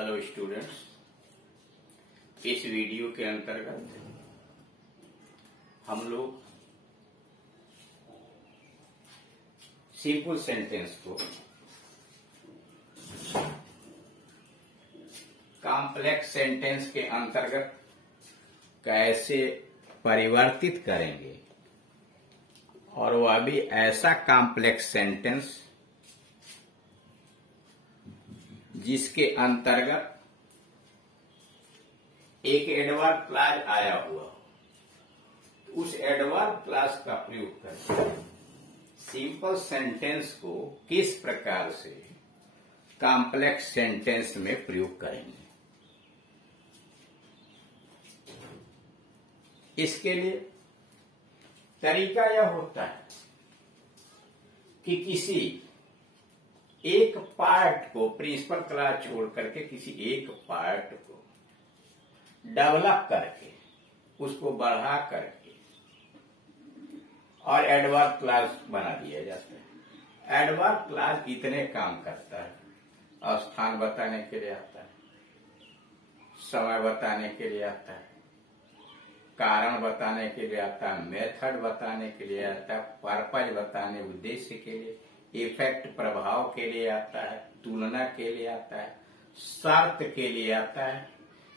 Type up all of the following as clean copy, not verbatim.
Hello students, इस video के अंतर्गत हम लोग सिंपल सेंटेंस को कॉम्प्लेक्स सेंटेंस के अंतर्गत कैसे परिवर्तित करेंगे और वह भी ऐसा कॉम्प्लेक्स सेंटेंस जिसके अंतर्गत एक एडवर्ब क्लॉज आया हुआ हो। उस एडवर्ब क्लॉज का प्रयोग करके सिंपल सेंटेंस को किस प्रकार से कॉम्प्लेक्स सेंटेंस में प्रयोग करेंगे, इसके लिए तरीका यह होता है कि किसी एक पार्ट को प्रिंसिपल क्लॉज छोड़ करके किसी एक पार्ट को डेवलप करके उसको बढ़ा करके और एडवर्ब क्लॉज बना दिया जाता है। एडवर्ब क्लॉज इतने काम करता है: स्थान बताने के लिए आता है, समय बताने के लिए आता है, कारण बताने के लिए आता है, मेथड बताने के लिए आता है, पर्पज बताने उद्देश्य के लिए, इफेक्ट प्रभाव के लिए आता है, तुलना के लिए आता है, शर्त के लिए आता है।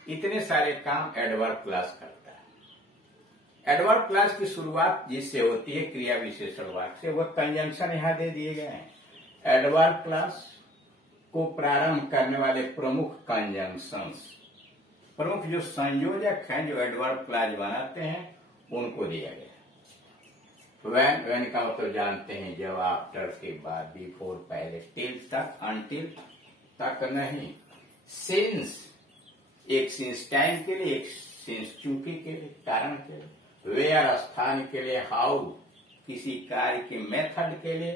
इतने सारे काम एडवर्ब क्लॉज करता है। एडवर्ब क्लॉज की शुरुआत जिससे होती है क्रिया विशेषण वाक्य से, वह कंजंक्शन यहां दे दिए गए हैं। एडवर्ब क्लॉज को प्रारंभ करने वाले प्रमुख कंजंक्शंस, प्रमुख जो संयोजक हैं जो एडवर्ब क्लॉज बनाते हैं, उनको दिया गया। when का मतलब जानते हैं, जब, आफ्टर के बाद, बिफोर पहले, टिल तक, अनटिल तक नहीं, सिंस एक सिंस टाइम के लिए, एक सिंस चूंकि के लिए, कारण के लिए, वेयर स्थान के लिए, हाउ किसी कार्य के मेथड के लिए,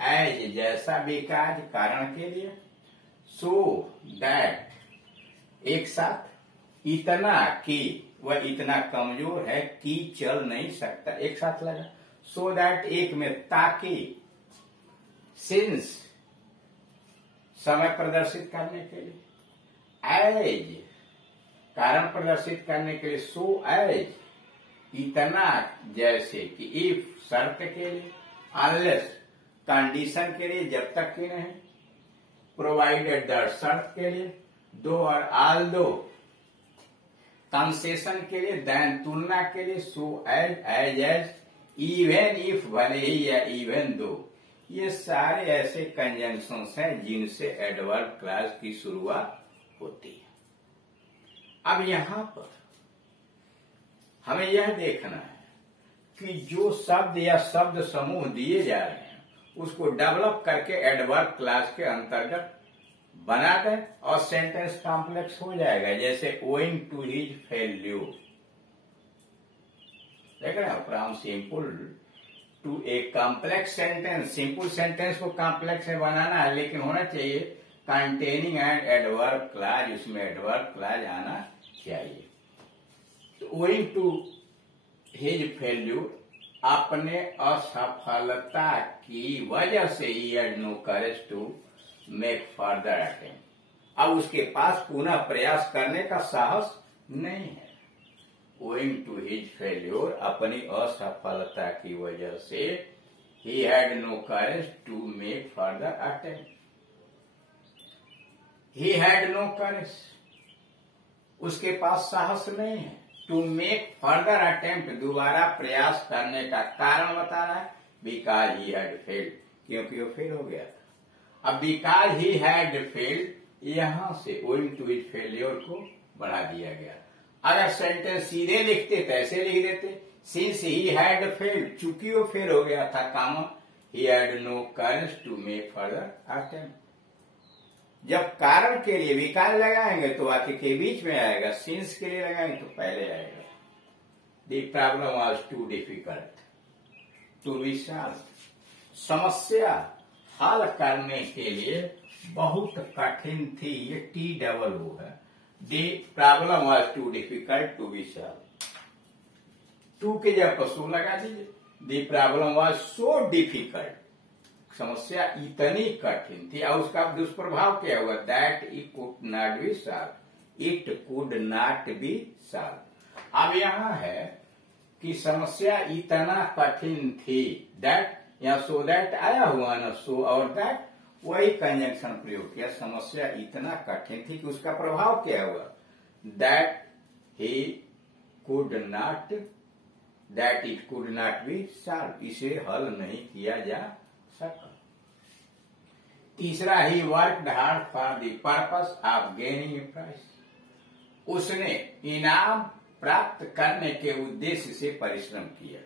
एज जैसा भी कार्य कारण के लिए, सो दैट एक साथ, इतना कि वह इतना कमजोर है कि चल नहीं सकता, एक साथ लगा। सो दैट एक में, ताकि, सिंस समय प्रदर्शित करने के लिए, एज कारण प्रदर्शित करने के लिए, सो एज इतना जैसे कि, इफ शर्त के लिए, अनलेस कंडीशन के लिए जब तक कि नहीं, प्रोवाइडेड दैट शर्त के लिए, दो और ऑल्दो कंसेशन के लिए, देन तुलना के लिए, सो एज इवन इफ भले ही या इवन दो। ये सारे ऐसे कंजंक्शंस हैं जिनसे एडवर्ब क्लॉज की शुरुआत होती है। अब यहां पर हमें यह देखना है कि जो शब्द या शब्द समूह दिए जा रहे हैं उसको डेवलप करके एडवर्ब क्लॉज के अंतर्गत बना दें और सेंटेंस कॉम्प्लेक्स हो जाएगा। जैसे ओइंग टू हिज फेल्यूर, देख रहे हैं, from simple to a complex sentence. Simple sentence को कॉम्प्लेक्स में बनाना है, लेकिन होना चाहिए कंटेनिंग एंड एडवर्ब क्लॉज, उसमें एडवर्ब क्लॉज आना चाहिए। तो ओइंग टू हिज फेल्यूर, अपने असफलता की वजह से, he had no courage to make further attempt. अब उसके पास पुनः प्रयास करने का साहस नहीं है। Owing to his failure, अपनी असफलता की वजह से, he had no courage to make further attempt. He had no courage, उसके पास साहस नहीं है। To make further attempt, दोबारा प्रयास करने का कारण बता रहा है, because he had failed, क्योंकि वो फेल हो गया था। अब because he had failed, यहां से owing to his failure को बढ़ा दिया गया। अगर सेंटेंस सीधे लिखते तो ऐसे लिख देते, सिंस ही हैड फेल्ड, चूंकि वो फेल हो गया था, comma he had no courage to make further attempt. जब कारण के लिए विकार लगाएंगे तो वाक्य के बीच में आएगा, सिंस के लिए लगाएंगे तो पहले आएगा। The problem was too difficult to be solved, समस्या हल करने के लिए बहुत कठिन थी। ये टी डबल वो है। The problem was too difficult to be solved. To के जगह पर सो लगा दीजिए। The problem was so difficult, समस्या इतनी कठिन थी और उसका दुष्प्रभाव क्या हुआ, that it could not be solve, it could not be solve. अब यहाँ है कि समस्या इतना कठिन थी, दैट या सो दैट आया हुआ ना, सो और दैट वही कंजंक्शन प्रयोग किया, समस्या इतना कठिन थी कि उसका प्रभाव क्या हुआ, that he could not, that it could not be solve, इसे हल नहीं किया जा सका। तीसरा, he worked hard for the purpose of gaining a prize, उसने इनाम प्राप्त करने के उद्देश्य से परिश्रम किया,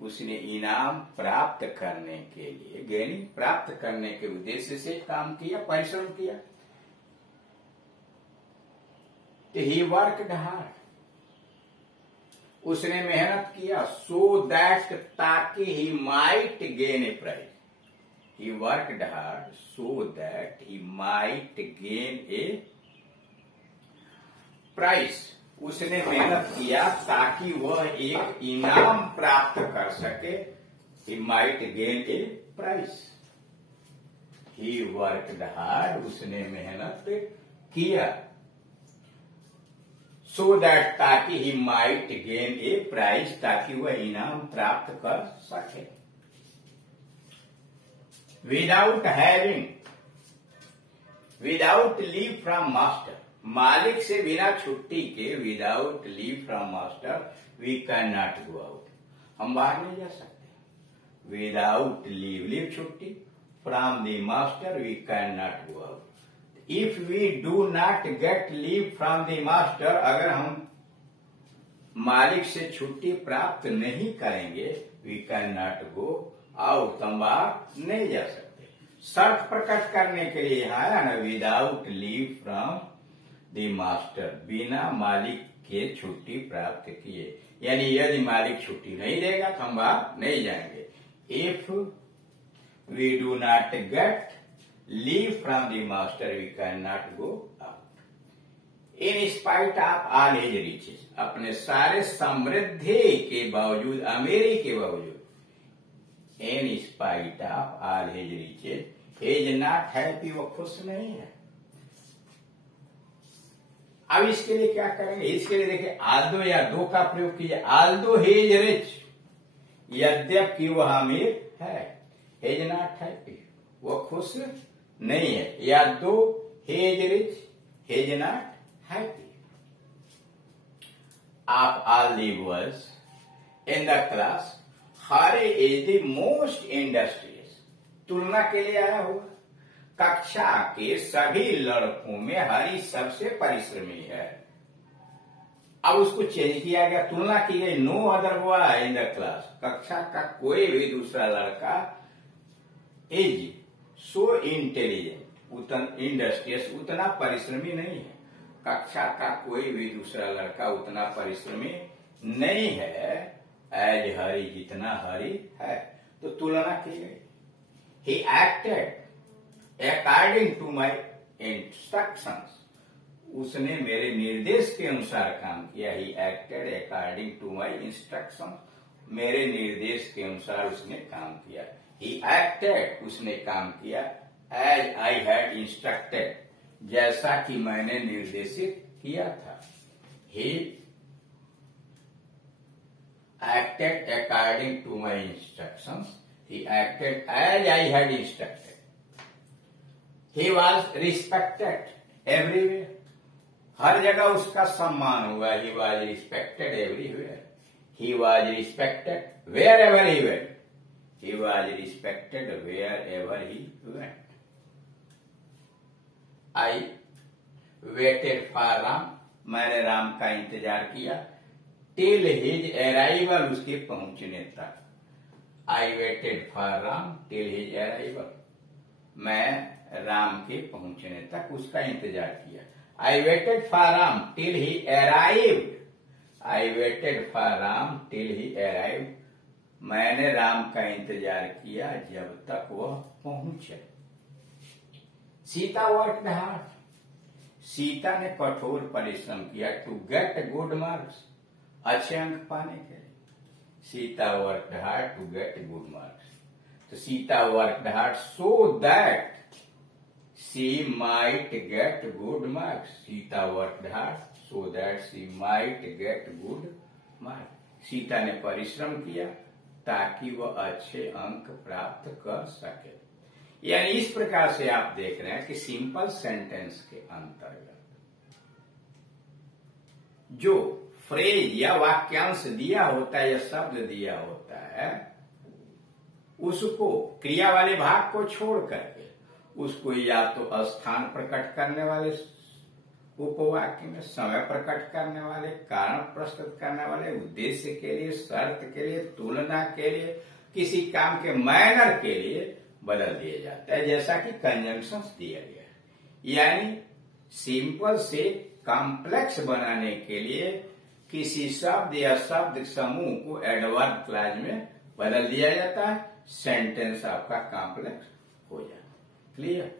उसने इनाम प्राप्त करने के लिए, गेनिंग प्राप्त करने के उद्देश्य से काम किया, परिश्रम किया। ही वर्कड हार्ड, उसने मेहनत किया, सो दैट, ताकि he might gain a prize, he worked hard so that he might gain a prize, उसने मेहनत किया ताकि वह एक इनाम प्राप्त कर सके, he might gain a prize, he worked hard, उसने मेहनत किया, सो दैट, ताकि he might gain a prize, ताकि वह इनाम प्राप्त कर सके। Without having, without leave from master, मालिक से बिना छुट्टी के, without leave from master we can not go out, हम बाहर नहीं जा सकते। विदाउट लीव, लीव छुट्टी, from the master we can not go out. If we do not get leave from the master, अगर हम मालिक से छुट्टी प्राप्त नहीं करेंगे, we can not go out, हम बाहर नहीं जा सकते। शर्त प्रकट करने के लिए यहाँ आया ना, without leave from the master, बिना मालिक के छुट्टी प्राप्त किए, यानी यदि मालिक छुट्टी नहीं देगा तो हम बाहर नहीं जाएंगे। If we do not get leave from the master we can not go out. In spite of all his riches, अपने सारे समृद्धि के बावजूद, अमीरी के बावजूद, in spite of all his riches he is not happy, वो खुश नहीं है। अब इसके लिए क्या करेंगे, इसके लिए देखिए आल्दो या दो का प्रयोग कीजिए। आल्दो ही इज रिच, यद्यपि वह अमीर है, ही इज नॉट हैप्पी, वो खुश नहीं है। या दो he is rich, he is not happy. Of all the boys in the class Hari is the most industrious, तुलना के लिए आया हुआ, कक्षा के सभी लड़कों में हरी सबसे परिश्रमी है। अब उसको चेंज किया गया, तुलना की गई, no other boy in the class, कक्षा का कोई भी दूसरा लड़का इज सो इंटेलिजेंट, इंडस्ट्रियस, उतना परिश्रमी नहीं है। कक्षा का कोई भी दूसरा लड़का उतना परिश्रमी नहीं है एज हरी, जितना हरी है, तो तुलना की गई। He acted according to my instructions, उसने मेरे निर्देश के अनुसार काम किया। He acted according to my instruction, मेरे निर्देश के अनुसार उसने काम किया। ही एक्टेड, उसने काम किया, एज आई हैड इंस्ट्रक्टेड, जैसा कि मैंने निर्देशित किया था। He acted according to my instructions, he acted as I had instructed. He was respected everywhere, हर जगह उसका सम्मान हुआ। He was respected everywhere. He was respected wherever he went. He was respected wherever he went. I waited for Ram, मैंने राम का इंतजार किया, till his arrival, उसके पहुंचने तक। I waited for Ram till his arrival, मैं राम के पहुंचने तक उसका इंतजार किया। I waited for Ram till he arrived, I waited for Ram till he arrived, मैंने राम का इंतजार किया जब तक वह पहुंचे। सीता वर्कड हार्ड, सीता ने कठोर परिश्रम किया टू गेट गुड मार्क्स, अच्छे अंक पाने के लिए। Sita worked hard to get good marks, तो Sita work hard so that she might get good marks. Sita work hard so that she might get good marks. Sita ने परिश्रम किया ताकि वह अच्छे अंक प्राप्त कर सके। यानी इस प्रकार से आप देख रहे हैं कि सिंपल सेंटेंस के अंतर्गत जो फ्रेज या वाक्यांश दिया होता है या शब्द दिया होता है, उसको क्रिया वाले भाग को छोड़ करके उसको या तो स्थान प्रकट करने वाले उपवाक्य में, समय प्रकट करने वाले, कारण प्रस्तुत करने वाले, उद्देश्य के लिए, शर्त के लिए, तुलना के लिए, किसी काम के मैनर के लिए बदल दिया जाता है, जैसा कि कंजंक्शन दिया गया है। यानी सिंपल से कॉम्प्लेक्स बनाने के लिए किसी शब्द या शब्द समूह को एडवर्ब क्लॉज में बदल दिया जाता है, सेंटेंस आपका कॉम्प्लेक्स हो जाता है। क्लियर?